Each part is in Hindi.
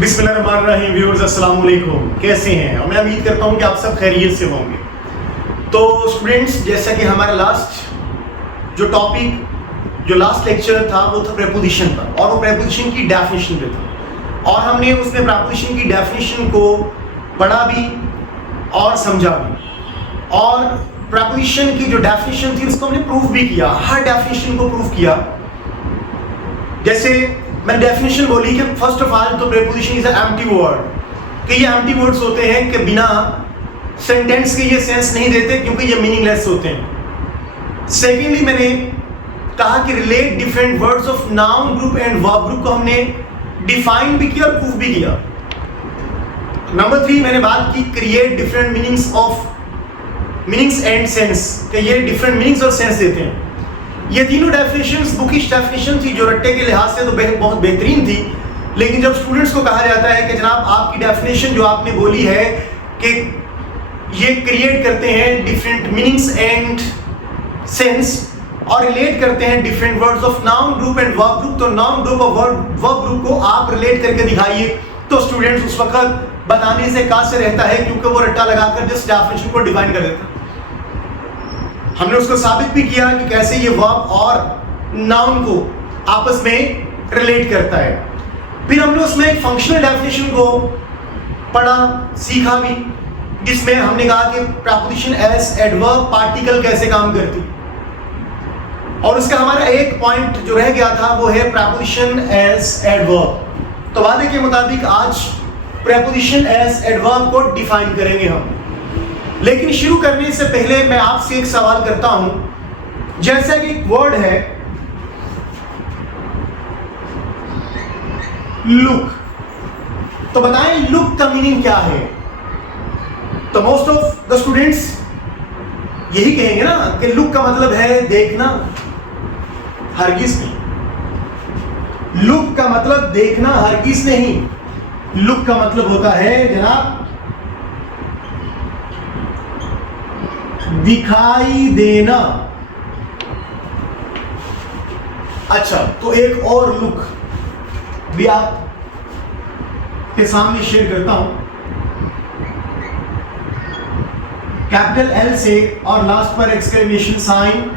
बिस्मिल्लाहिर्रहमानिर्रहीम व्यूअर्स, अस्सलाम वालेकुम। कैसे हैं? और मैं उम्मीद करता हूं कि आप सब खैरियत से होंगे। तो स्टूडेंट्स, जैसा कि हमारा लास्ट लास्ट लेक्चर था वो था प्रेपोजिशन पर, और वो प्रेपोजिशन की डेफिनेशन पे था, और हमने उसमें प्रेपोजिशन की डेफिनेशन को पढ़ा भी और समझा भी, और प्रेपोजिशन की जो डेफिनेशन थी उसको हमने प्रूफ भी किया, हर डेफिनेशन को प्रूफ किया। जैसे मैंने डेफिनेशन बोली कि फर्स्ट ऑफ ऑल तो preposition is a empty word, कि ये एम्प्टी वर्ड्स होते हैं कि बिना सेंटेंस के ये सेंस नहीं देते क्योंकि ये मीनिंगलेस होते हैं। सेकेंडली मैंने कहा कि relate different words of noun group and verb group को हमने डिफाइन भी किया और प्रूफ भी किया। नंबर 3 मैंने बात की create different meanings and sense, कि ये डिफरेंट मीनिंग्स और सेंस देते हैं। ये तीनों डेफिनेशंस बुकिश डेफिनेशन थी जो रट्टे के लिहाज से तो बहुत बेहतरीन थी, लेकिन जब स्टूडेंट्स को कहा जाता है कि जनाब आपकी डेफिनेशन जो आपने बोली है कि ये क्रिएट करते हैं डिफरेंट मीनिंग्स एंड सेंस और रिलेट करते हैं different words of noun group and verb group, तो नाउन ग्रुप और वर्ब ग्रुप को आप रिलेट करके दिखाइए, तो स्टूडेंट्स उस वक्त बताने से कासिर रहता है क्योंकि वो रट्टा लगाकर जिस डेफिनेशन को डिफाइन कर देता है। हमने उसको साबित भी किया कि कैसे ये वर्ब और नाउन को आपस में रिलेट करता है। फिर हमने उसमें एक फंक्शनल डेफिनेशन को पढ़ा, सीखा भी, जिसमें हमने कहा कि प्रेपोजिशन एज एडवर्ब पार्टिकल कैसे काम करती, और उसका हमारा एक पॉइंट जो रह गया था वो है प्रेपोजिशन एज एडवर्ब। तो वादे के मुताबिक आज प्रेपोजिशन एज एडवर्ब को डिफाइन करेंगे हम। लेकिन शुरू करने से पहले मैं आपसे एक सवाल करता हूं। जैसा कि एक वर्ड है लुक, तो बताएं लुक का मीनिंग क्या है? तो मोस्ट ऑफ द स्टूडेंट्स यही कहेंगे ना कि लुक का मतलब है देखना। हरगिज नहीं, लुक का मतलब देखना हरगिज नहीं। लुक का मतलब होता है जनाब दिखाई देना। अच्छा, तो एक और लुक भी आप के सामने शेयर करता हूं, कैपिटल एल से और लास्ट पर एक्सक्लेमेशन साइन।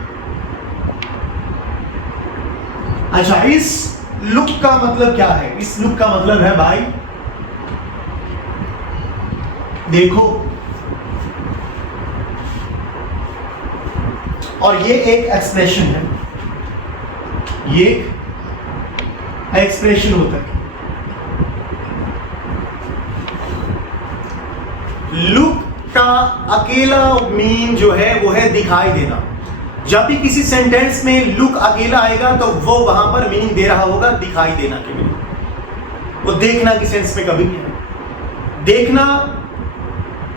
अच्छा, इस लुक का मतलब क्या है? इस लुक का मतलब है भाई देखो, और ये एक एक्सप्रेशन है, ये एक एक्सप्रेशन होता है। लुक का अकेला मीन जो है वो है दिखाई देना। जब भी किसी सेंटेंस में लुक अकेला आएगा तो वो वहां पर मीनिंग दे रहा होगा दिखाई देना की मीनिंग, वो देखना की सेंस में कभी नहीं है। देखना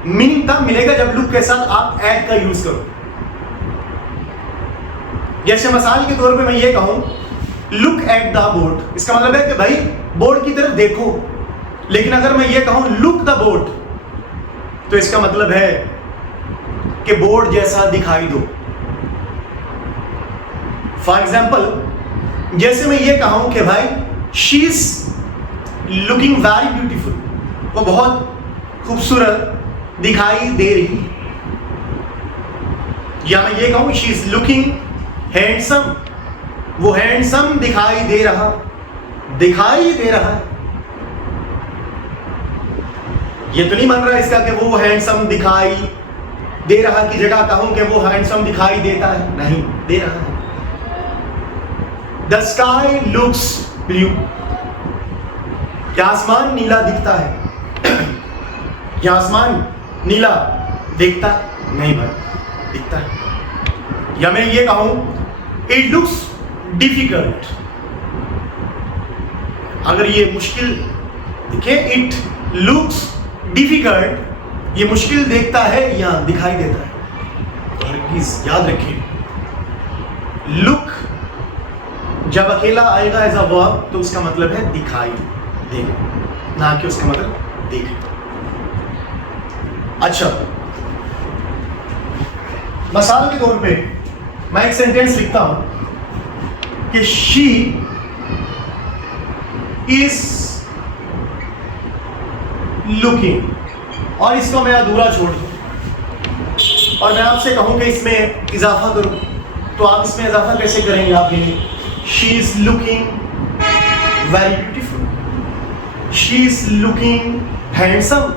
मीनिंग तब मिलेगा जब लुक के साथ आप एट का यूज करो। जैसे मिसाल के तौर पे मैं ये कहूं लुक एट द बोर्ड, इसका मतलब है कि भाई बोर्ड की तरफ देखो। लेकिन अगर मैं ये कहूं लुक द बोर्ड, तो इसका मतलब है कि बोर्ड जैसा दिखाई दो। फॉर एग्जाम्पल, जैसे मैं ये कहूं कि भाई she is looking very beautiful, वो बहुत खूबसूरत दिखाई दे रही है। या मैं ये कहूं शी इज लुकिंग हैंडसम, वो हैंडसम दिखाई दे रहा है। ये तो नहीं बन रहा इसका कि वो हैंडसम दिखाई दे रहा की जगह कहूं कि वो हैंडसम दिखाई देता है, नहीं दे रहा है। द स्काई लुक्स ब्लू, क्या आसमान नीला दिखता है? क्या आसमान नीला दिखता नहीं भाई, दिखता है। या मैं ये कहूं इट लुक्स डिफिकल्ट, अगर ये मुश्किल दिखे, इट लुक्स डिफिकल्ट, ये मुश्किल देखता है या दिखाई देता है। तो हरगिज़ याद रखें, लुक जब अकेला आएगा एज अ वर्ब तो उसका मतलब है दिखाई देना, ना कि उसका मतलब देखना। अच्छा, मिसाल के तौर पे मैं एक सेंटेंस लिखता हूं कि शी इज लुकिंग, और इसको मैं अधूरा छोड़ दूं और मैं आपसे कहूं कि इसमें इजाफा करूं, तो आप इसमें इजाफा कैसे करेंगे? आप ये she is looking very beautiful, she is looking handsome,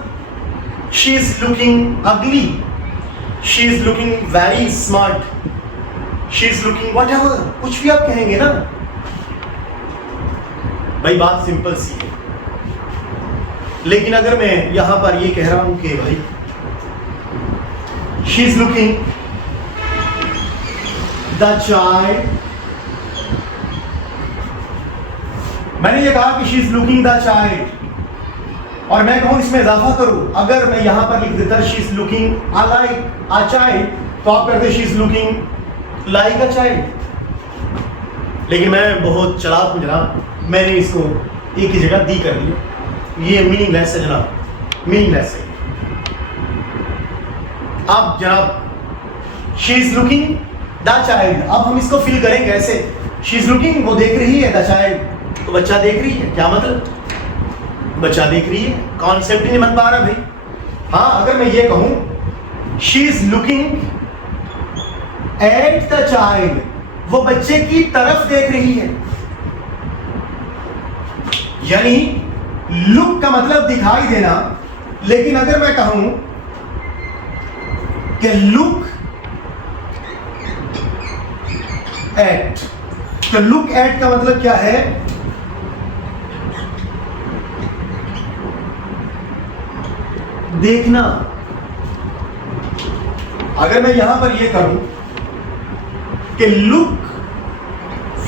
she is looking ugly, she is looking very smart, she is looking whatever, कुछ भी आप कहेंगे ना भाई, बात सिंपल सी है। लेकिन अगर मैं यहां पर ये कह रहा हूं कि भाई she is looking the child, मैंने ये कहा कि she is looking the child, और मैं कहूं इसमें इजाफा करूं, अगर मैं यहां पर लिख देता she is looking like a child, तो आप करते she is looking like a child. लेकिन मैं बहुत चालाक हूं जनाब, मैंने इसको एक ही जगह दी कर दिया, ये मीनिंगलेस है जनाब, मीनिंगलेस है। अब जनाब she is looking the child, अब हम इसको फिल करेंगे ऐसे, शी इज लुकिंग, वो देख रही है, द चाइल्ड, तो बच्चा देख रही है, क्या मतलब? बच्चा देख रही है, कॉन्सेप्ट ही नहीं बन पा रहा भाई। हाँ, अगर मैं ये कहूं she is looking at the child, वो बच्चे की तरफ देख रही है, यानी लुक का मतलब दिखाई देना। लेकिन अगर मैं कहूं कि लुक एट, तो लुक एट का मतलब क्या है? देखना। अगर मैं यहां पर यह करूं कि look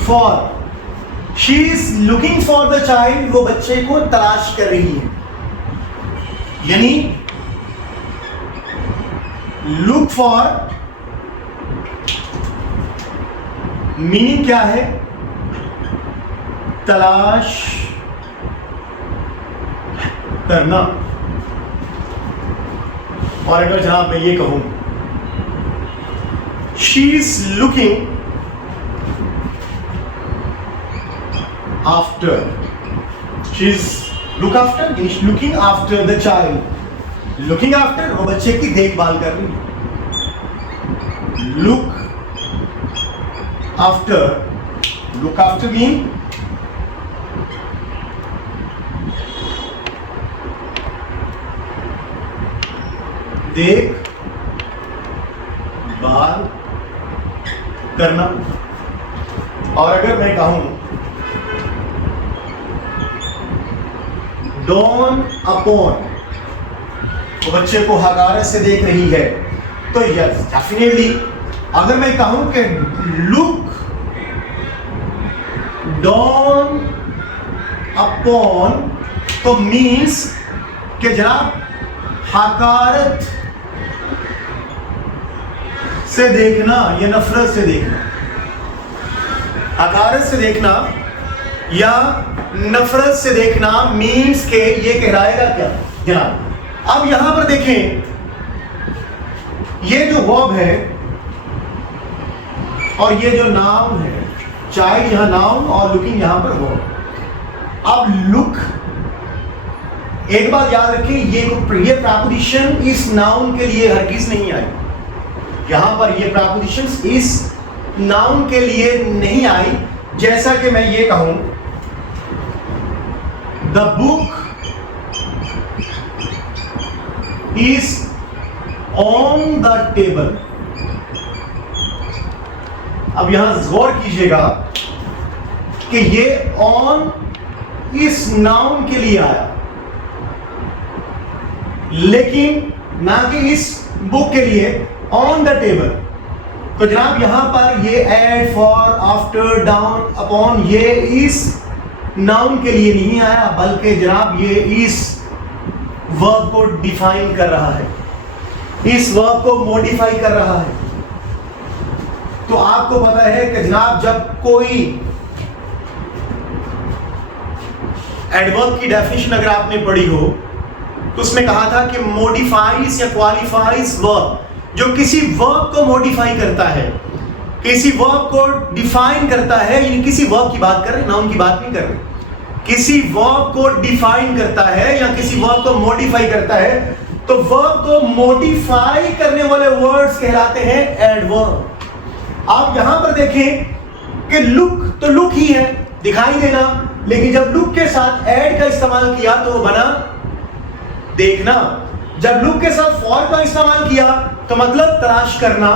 for, she is looking for the child, वो बच्चे को तलाश कर रही है, यानी लुक फॉर मीनिंग क्या है? तलाश करना। और अगर जनाब मैं ये कहूं she is looking after, she is look after, looking after the child, looking after, वो बच्चे की देखभाल कर रही है। Look after, look after mean देख भाल करना। और अगर मैं कहूं डॉन अपॉन, तो बच्चे को हकारत से देख रही है, तो यस डेफिनेटली। अगर मैं कहूं कि लुक डॉन अपॉन, तो मीन्स कि जनाब हकारत से देखना या नफरत से देखना, हकारत से देखना या नफरत से देखना मीन्स के ये कहलाएगा क्या जनाब? अब यहां पर देखें, ये जो वर्ब है और ये जो नाउन है, चाइल्ड यहां नाउन और लुकिंग यहां पर वर्ब। अब लुक, एक बात याद रखें, ये प्रेपोजिशन इस नाउन के लिए हरगिज नहीं आई, यहां पर ये प्रेपोजिशन इस नाउन के लिए नहीं आई। जैसा कि मैं ये कहूं the book is on the table. अब यहां गौर कीजिएगा कि ये ऑन इस नाउन के लिए आया, लेकिन ना कि इस बुक के लिए ऑन द टेबल। तो जनाब यहां पर ये at, for, after, down, upon, ये इस नाउन के लिए नहीं आया, बल्कि जनाब ये इस वर्ब को डिफाइन कर रहा है, इस वर्ब को मॉडिफाई कर रहा है। तो आपको पता है कि जनाब जब कोई एडवर्ब की डेफिनेशन अगर आपने पढ़ी हो तो उसमें कहा था कि मॉडिफाइज या क्वालिफाइज वर्ब, जो किसी वर्ब को मॉडिफाई करता है, किसी वर्ब को डिफाइन करता है, यानी किसी वर्ब की बात कर रहे हैं, नाउन की बात नहीं कर रहे। किसी वर्ब को डिफाइन करता है या किसी वर्ब को मॉडिफाई करता है, तो वर्ब को मॉडिफाई करने वाले वर्ड्स कहलाते हैं एडवर्ब। आप यहां पर देखें कि लुक तो लुक ही है, दिखाई देना, लेकिन जब लुक के साथ एड का इस्तेमाल किया तो वो बना देखना। जब लुक के साथ फॉर का इस्तेमाल किया तो मतलब तलाश करना।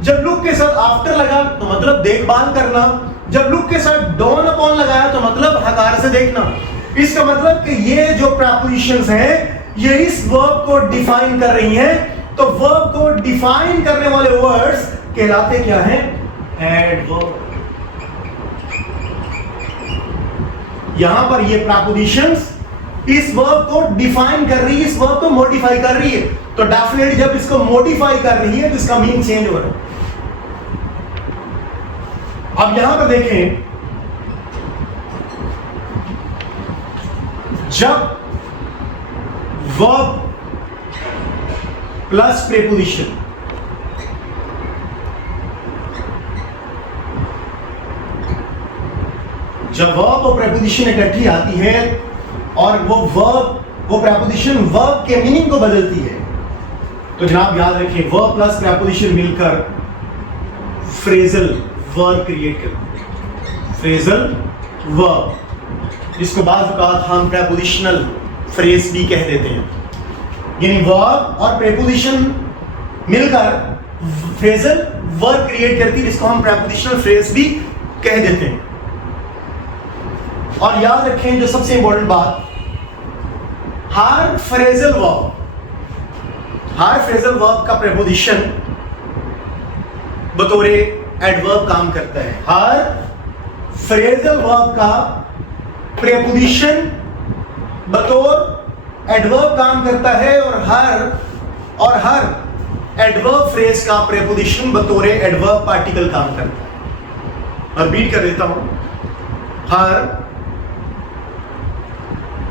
जब लुक के साथ आफ्टर लगा तो मतलब देखभाल करना। जब लुक के साथ डॉन अपॉन लगाया तो मतलब हकार से देखना। इसका मतलब कि ये जो प्रीपोजिशंस हैं ये इस वर्ब को डिफाइन कर रही हैं, तो वर्ब को डिफाइन करने वाले वर्ड्स कहलाते क्या हैं? एडवर्ब। यहां पर ये प्रीपोजिशंस इस वर्ब को डिफाइन कर रही है, इस वर्ब को मॉडिफाई कर रही है, तो डेफिनेटली जब इसको मॉडिफाई कर रही है तो इसका मीनिंग चेंज हो रहा है। अब यहां पर देखें, जब वर्ब प्लस प्रीपोजिशन जब वर्ब और प्रीपोजिशन इकट्ठी आती है और वो प्रीपोजिशन वर्ब के मीनिंग को बदलती है, तो जनाब याद रखिए वर्ब प्लस प्रीपोजिशन मिलकर फ्रेजल वर्ब क्रिएट करते हैं। फ्रेजल वर्ब, जिसको बाज़ औक़ात हम प्रीपोजिशनल फ्रेज भी कह देते हैं, यानी वर्ब और प्रीपोजिशन मिलकर फ्रेजल वर्ब क्रिएट करती है, जिसको हम प्रीपोजिशनल फ्रेज भी कह देते हैं। और याद रखें जो सबसे इंपॉर्टेंट बात, हर फ्रेजल वर्ब का प्रीपोजिशन बतौरे एडवर्ब काम करता है। हर फ्रेजल वर्ब का प्रीपोजिशन बतौर एडवर्ब काम करता है, और हर एडवर्ब फ्रेज का प्रीपोजिशन बतौर एडवर्ब पार्टिकल काम करता है। और रिपीट कर देता हूं, हर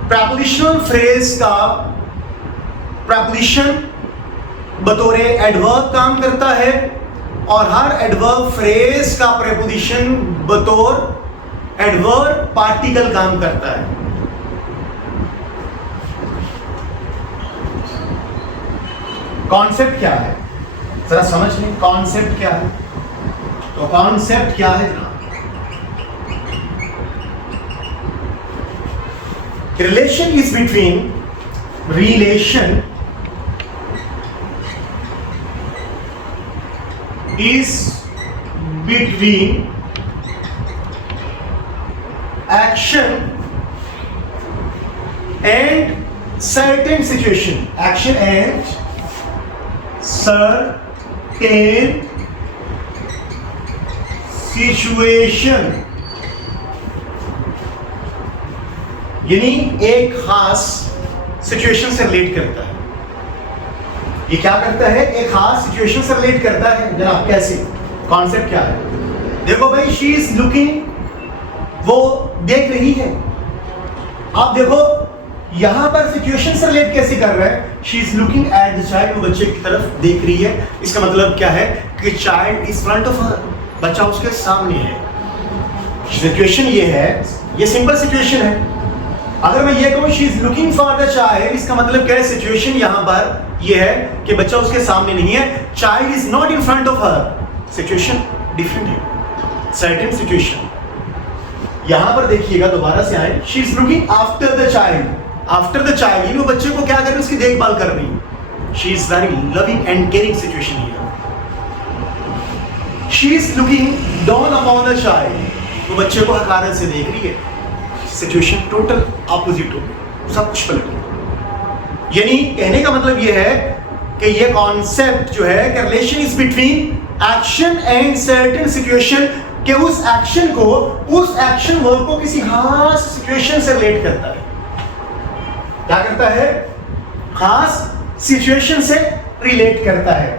प्रीपोजिशनल फ्रेज का प्रीपोजिशन बतौर एडवर्ब काम करता है, और हर एडवर्ब फ्रेज का प्रीपोजिशन बतौर एडवर्ब पार्टिकल काम करता है। कॉन्सेप्ट क्या है, जरा समझ लें कॉन्सेप्ट क्या है। तो कॉन्सेप्ट क्या है जनाब? Relation is between action and certain situation. Action and certain situation, यानी एक खास सिचुएशन से रिलेट करता है। ये क्या करता है? एक खास सिचुएशन से रिलेट करता है। जनाब कैसे? कॉन्सेप्ट क्या है? देखो भाई, शी इज लुकिंग, वो देख रही है। आप देखो यहां पर सिचुएशन से रिलेट कैसे कर रहा है? She is looking at the child, वो बच्चे की तरफ देख रही है। इसका मतलब क्या है कि child is front of her, बच्चा उसके सामने है। सिचुएशन ये है, ये सिंपल सिचुएशन है। अगर मैं ये कहूं she is looking for the child, इसका मतलब क्या है? सिचुएशन यहां पर ये है कि बच्चा उसके सामने नहीं है, child is not in front of her. Situation different है, सर्टेन सिचुएशन। यहां पर देखिएगा, दोबारा से आए, she is looking after the child. After the child, वो बच्चे को क्या कर रही है? उसकी देखभाल कर रही है। She is very loving and caring situation here. She is looking down upon the child, वो बच्चे को हकारत से देख रही है। सिचुएशन टोटल ऑपोजिट हो गई, सब कुछ पलट गया। यानी कहने का मतलब यह है कि ये कॉन्सेप्ट जो है कि relation is between action and certain situation, कि उस एक्शन को, उस एक्शन वर्ब को किसी खास सिचुएशन से रिलेट करता है। क्या करता है? खास सिचुएशन से रिलेट करता है।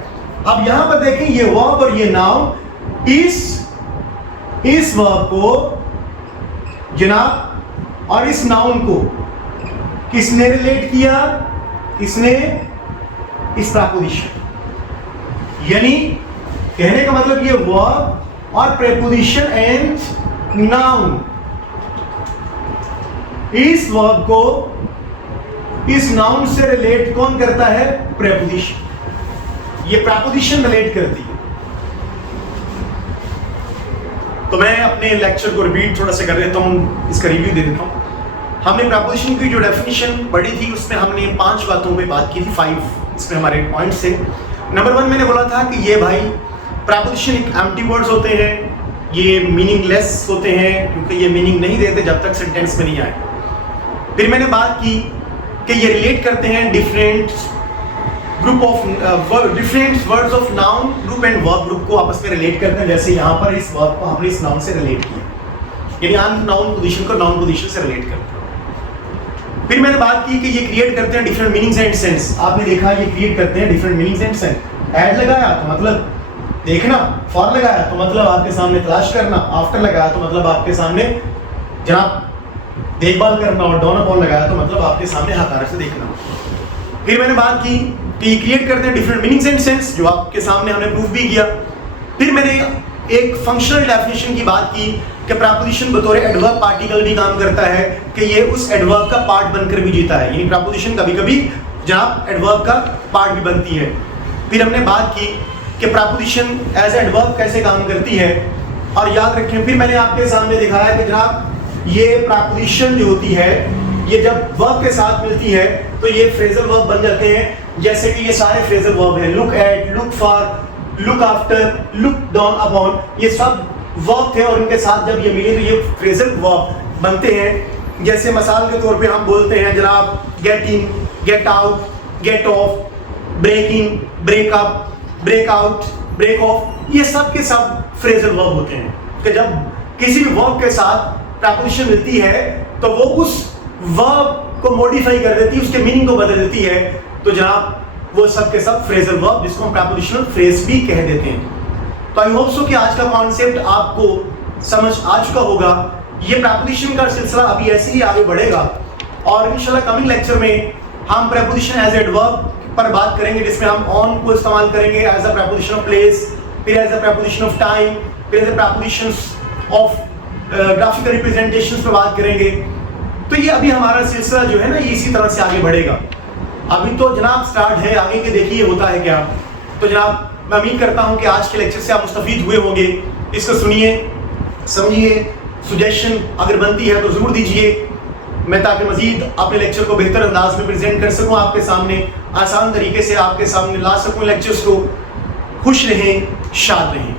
अब यहां पर देखें, ये वर्ब और ये नाउन, इस वर्ब को जनाब और इस नाउन को किसने रिलेट किया? किसने? इस प्रीपोजिशन। यानी कहने का मतलब ये वर्ब और प्रीपोजिशन एंड नाउन इस वर्ब को इस नाउन से रिलेट कौन करता है? प्रेपोजिशन। ये प्रेपोजिशन रिलेट करती है। तो मैं अपने लेक्चर को रिपीट थोड़ा सा कर देता हूं, इसका रिव्यू दे देता हूं। हमने प्रेपोजिशन की जो डेफिनेशन पढ़ी थी उसमें हमने 5 बातों पे बात की थी, 5 इसमें हमारे पॉइंट्स थे। नंबर 1 मैंने बोला था कि ये भाई प्रेपोजिशन एक एम्प्टी वर्ड्स होते हैं, ये मीनिंगलेस होते हैं क्योंकि ये मीनिंग नहीं देते जब तक सेंटेंस में नहीं आए। फिर मैंने बात की कि ये रिलेट करते हैं different group of different words of noun group and verb group को आपस में रिलेट करते हैं। जैसे यहाँ पर इस वर्ब को हमने इस नाउन से रिलेट किया, यानी अननाउन पोजीशन को नाउन पोजीशन से रिलेट करते हैं। फिर मैंने बात की कि ये क्रिएट करते हैं डिफरेंट मीनिंग्स एंड सेंस। आपने देखा ये क्रिएट करते हैं different meanings and sense. Add लगाया तो मतलब देखना, फॉर लगाया तो मतलब आपके सामने तलाश करना, आफ्टर लगाया तो मतलब आपके सामने जनाब देखभाल करना, और डाउन अपॉन लगाया तो मतलब आपके सामने हकार से देखना। फिर मैंने बात की कि क्रिएट करते हैं डिफरेंट मीनिंग्स एंड सेंस, जो आपके सामने हमने प्रूफ भी किया। फिर मैंने एक फंक्शनल डेफिनेशन की बात की कि प्रेपोजिशन बतौर एडवर्ब पार्टिकल भी काम करता है, कि ये उस एडवर्ब का पार्ट बनकर भी जीता है, यानी प्रेपोजिशन कभी कभी जनाब एडवर्ब का पार्ट भी बनती है। फिर हमने बात की कि प्रेपोजिशन एज एडवर्ब कैसे काम करती है, और याद रखें फिर मैंने आपके सामने दिखाया कि जनाब ये प्रेपोजिशन जो होती है ये जब वर्ब के साथ मिलती है तो ये फ्रेजल वर्ब बन जाते हैं। जैसे कि ये सारे फ्रेजल वर्ब हैं, look at, look for, look after, look down upon, ये सब वर्ब थे और इनके साथ जब ये मिले तो ये फ्रेजल वर्ब बनते हैं। जैसे मिसाल के तौर पे हम बोलते हैं जनाब get in, get out, get off, break in, break up, break out, break off, ये सब के सब फ्रेजल वर्ब होते हैं कि जब किसी भी वर्ब के साथ प्रेपोजिशन मिलती है तो वो उस वर्ब को मॉडिफाई कर देती है, उसके मीनिंग को बदल देती है। तो जनाब वो सब के सब फ्रेजल वर्ब, जिसको हम प्रेपोजिशनल फ्रेज भी कह देते हैं। तो आई होप सो कि आज का कॉन्सेप्ट आपको समझ आ चुका होगा। ये प्रेपोजिशन का सिलसिला अभी ऐसे ही आगे बढ़ेगा और इंशाल्लाह कमिंग लेक्चर में हम प्रेपोजिशन एज एडवर्ब पर बात करेंगे, जिसमें हम ऑन को इस्तेमाल करेंगे as a preposition of place, फिर as a preposition of time, फिर as a prepositions of graphical representations पर बात करेंगे। तो ये अभी हमारा सिलसिला जो है ना ये इसी तरह से आगे बढ़ेगा। अभी तो जनाब स्टार्ट है, आगे के देखिए होता है क्या। तो जनाब मैं उम्मीद करता हूँ कि आज के लेक्चर से आप मुस्तफीद हुए होंगे। इसको सुनिए, समझिए, सुजेशन अगर बनती है तो ज़रूर दीजिए, मैं ताकि मजीद अपने लेक्चर को बेहतर अंदाज में प्रेजेंट कर सकूँ, आपके सामने आसान तरीके से आपके सामने ला सकूँ लेक्चर्स को। खुश रहें, शाद रहें।